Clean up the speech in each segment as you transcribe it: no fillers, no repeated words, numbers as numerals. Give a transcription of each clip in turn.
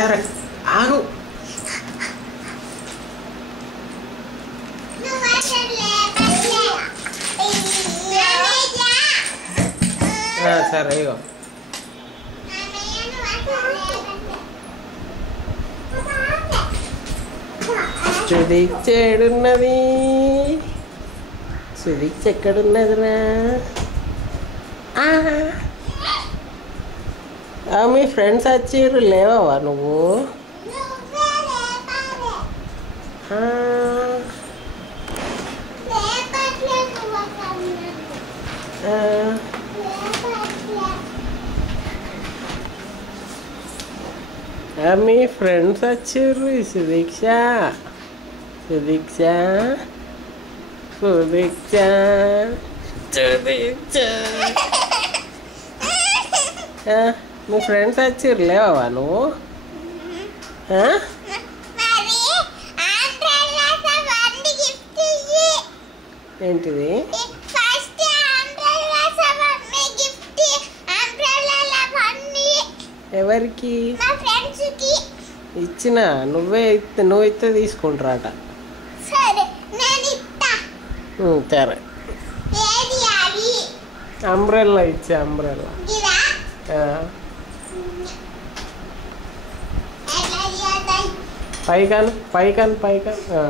సరే ఆగు. సరే ఇగో సుదీక్ష ఎక్కడున్నది? సుదీక్ష ఎక్కడున్నదిరా? మీ ఫ్రెండ్స్ వచ్చిర్రు, లేవా నువ్వు? మీ ఫ్రెండ్స్ వచ్చిర్రు. సుదీక్ష సుదీక్ష సుదీక్ష సుదీక్ష మీ ఫ్రెండ్స్ వచ్చిర్రు, లేవా నువ్వు? ఏంటిది? ఎవరికి ఇచ్చిన? నువ్వు ఇస్తే తీసుకుంటారట. సరే అంబ్రెల్లా ఇచ్చే, అంబ్రెల్లా పైకాను పైకాను పైకాను.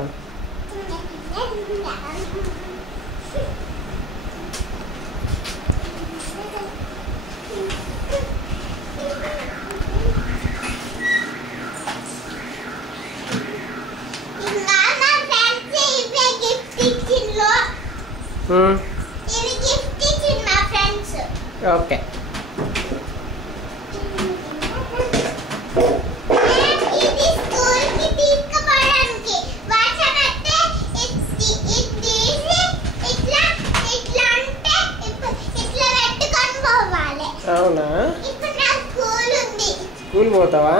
ఓకే అవునా? స్కూల్ పోతావా?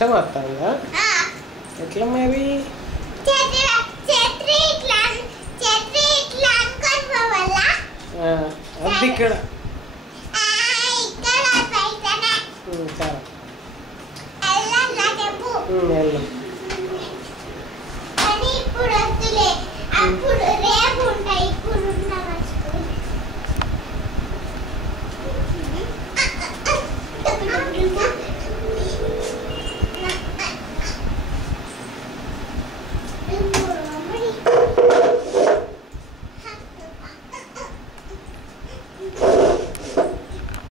వర్షం వస్తుందా? ఎట్లా మరి? అది ఇక్కడ సరే వెళ్ళు.